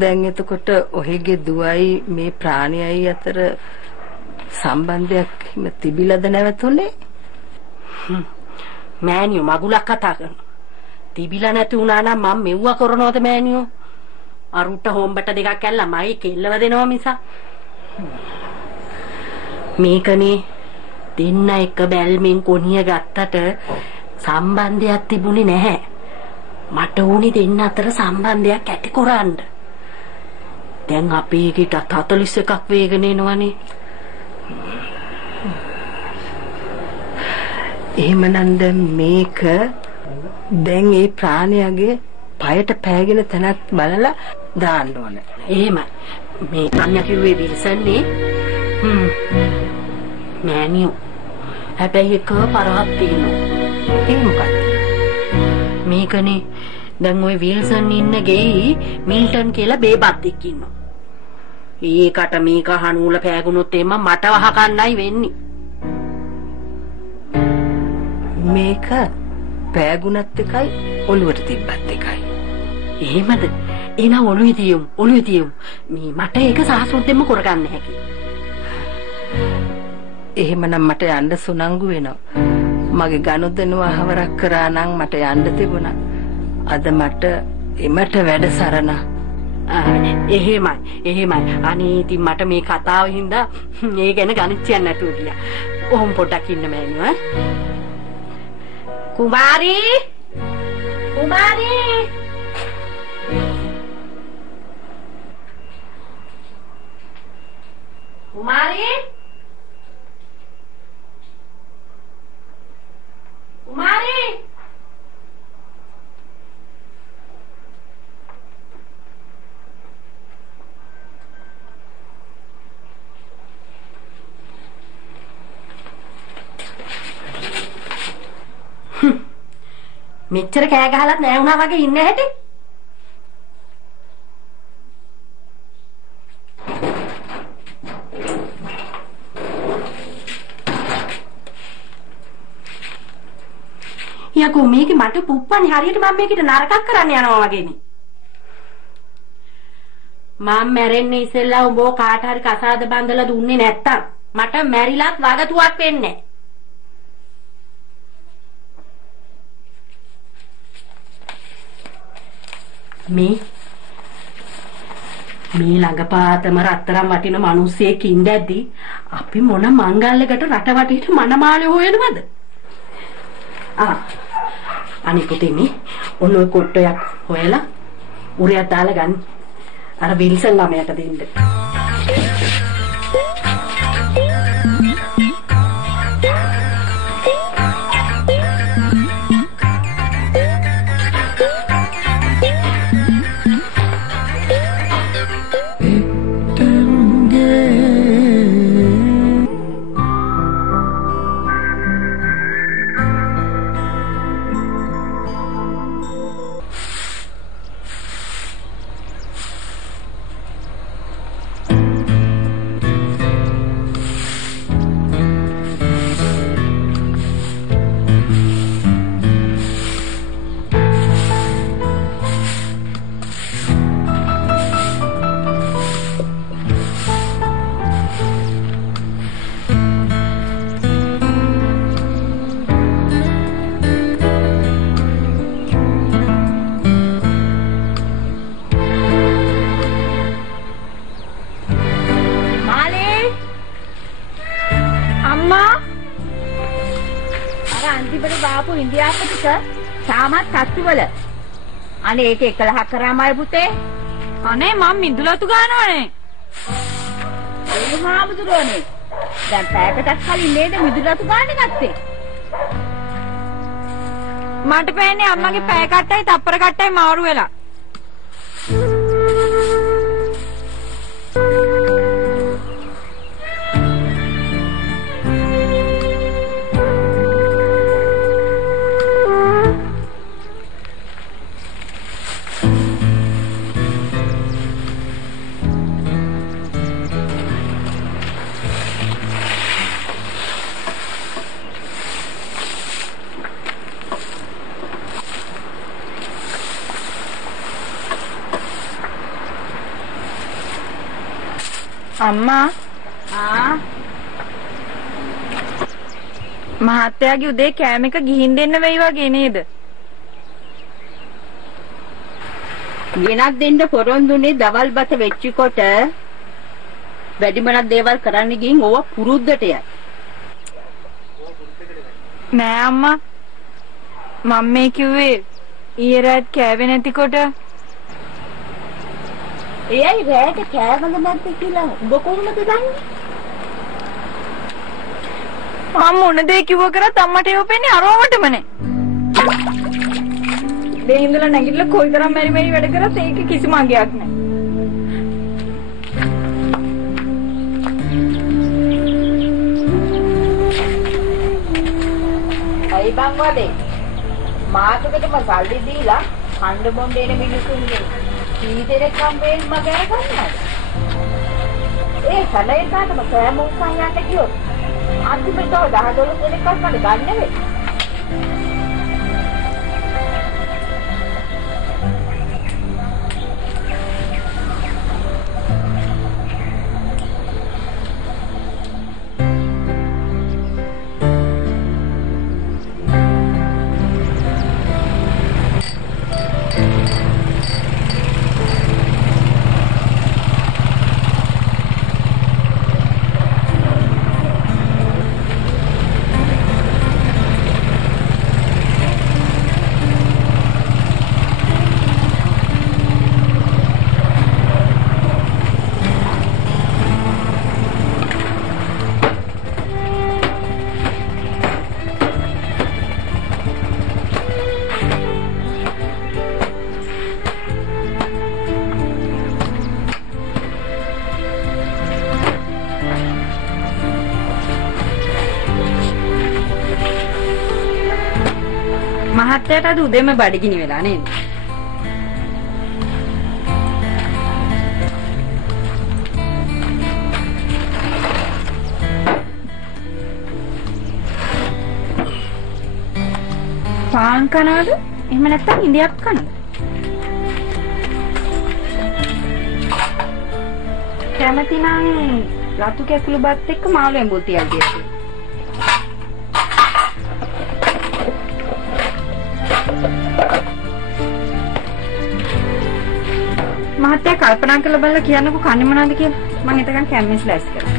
දැන් එතකොට ඔහෙගේ දුවයි මේ ප්‍රාණයයි අතර සම්බන්ධයක් හිම තිබිලද නැවතුනේ? මෑනියෝ මගුලක් කතා කරනවා. තිබිලා නැති වුණා නම් මම මෙව්වා කරනවද මෑනියෝ? අරුට හොම්බට දෙකක් ඇල්ලා මයි කෙල්ලව දෙනවා මිසක්. මේකනේ දෙන්න එක බැල්මෙන් කොණිය ගත්තට සම්බන්ධයක් තිබුණේ නැහැ. මට ඕනි දෙන්න අතර සම්බන්ධයක් ඇති කරන්න. දැන් අපේ එකට 41ක් වේගන එනවනේ. එහෙමනම් දැන් මේක දැන් ඒ ප්‍රාණයගේ පයට පෑගෙන තැනක් බලලා දාන්න ඕන. එහෙමයි. මේ අන්න කිව්වේ විල්සන්නේ මෑනියෝ. හැබැයි එක පරහක් තියෙනවා. ඒ මොකක්ද? මේකනේ දැන් ওই විල්සන් ඉන්න ගෙයි මිල්ටන් කියලා බේබත් එක්ක ඉන්නවා. ඒකට මේක හනූල පෑගුණොත් එම්ම මට වහකන්නයි වෙන්නේ. මේක පෑගුණත් එකයි ඔළුවට තිබ්බත් එකයි. එහෙමද? එහෙනම් ඔළුවේ තියමු. මේ මට ඒක සාස්ෘද්දෙම කරගන්න හැකි. එහෙමනම් මට යන්න සුනංගු වෙනවා. මගේ ගනුදෙනුව හවරක් කරා නම් මට යන්න තිබුණා. අද මට එමට වැඩසරණ. එහෙමයි. අනේ ඉතින් මට මේ කතාව හින්දා මේ ගැන ගණිතයක් නැතුව ගියා. කොහොම පොඩ්ඩක් ඉන්න මෑනියෝ. කුමාරි මෙච්චර කෑ ගහලත් නෑ වුණා වගේ ඉන්න හැටි. යකෝ මේක මට පුප්පන්නේ හරියට මම මේකට නරකක් කරන්න යනවා වගේනේ. මම මැරෙන්නේ ඉස්සෙල්ලා උඹව කාට හරි කසාද බඳලා දුන්නේ නැත්තම් මට මැරිලත් වගතුවක් වෙන්නේ නැහැ. මේ ළඟපාතම රත්තරන් වටින මිනිස්සෙක් ඉඳද්දි අපි මොන මංගල්‍යකට රට වටේට මනමාලේ හොයනවද? අනේ පුතේ මේ ඔන්න ඔය කොට්ටයක් හොයලා උරයක් දාලා ගන්න. අර විල්සන් ළමයට දෙන්න. සාමත් කත්තිවල අනේ ඒක 11ක් කරාමයි පුතේ. අනේ මම මිදුලතු ගන්නවනේ. ඒ මාමුදුරෝනේ. දැන් පැයකටත් කලින් නේද මිදුලතු ගන්න ගත්තේ. මට පේන්නේ අම්මගේ පැය කට්ටයි තප්පර කට්ටයි මාරු වෙලා. අම්මා මහත්තයාගේ උදේ කෑම එක ගිහින් දෙන්න වෙයි වගේ නේද? ගෙනත් දෙන්න පොරොන්දුනේ දවල් බත වෙච්ච කොට වැඩිමනක් දේවල් කරන්න ගින් ඕවා පුරුද්දට යයි. නෑ අම්මා මම මේ කිව්වේ ඊයේ රාත් කෑවේ නැතිකොට. එයයි රැට කෑවද නැද්ද කියලා උඹ කොහොමද දන්නේ? මම මොන දේ කිව්ව කරත් අම්මට යොපෙන්නේ අරවටමනේ. මේ ඉඳලා නැගිටලා කොයිතරම් මෙරි මෙරි වැඩ කරත් ඒක කිසිම අගයක් නැහැ. අයි බං වදේ මාතකටම සල්ලි දීලා ඛණ්ඩ බොණ්ඩ එන මිනිස්සුන්ගේ කීදෙනෙක් හම්බෙන්න මගෑ ගන්නවද? ඒ සැලේකාටම කෑම උස්සන් යන්න ගියොත් අන්තිමට 10-12 දෙනෙක් අස්සන්න ගන්න වෙයි. මහත්තයාට අද උදේම බඩගිනි වෙලා නේද? පාන් කනවද? එහෙම නැත්නම් ඉන්දියක් කනවද? කැමති නම් රතු කැකුළු බත් එක්ක මාළු එඹුල් තියල් දෙන්න. මහත්තයා කල්පනා කරලා බලලා කියන්නකෝ කන්නේ මොනවද කියලා. මම එතකන් කැම්මස් ලෑස්ති කරා.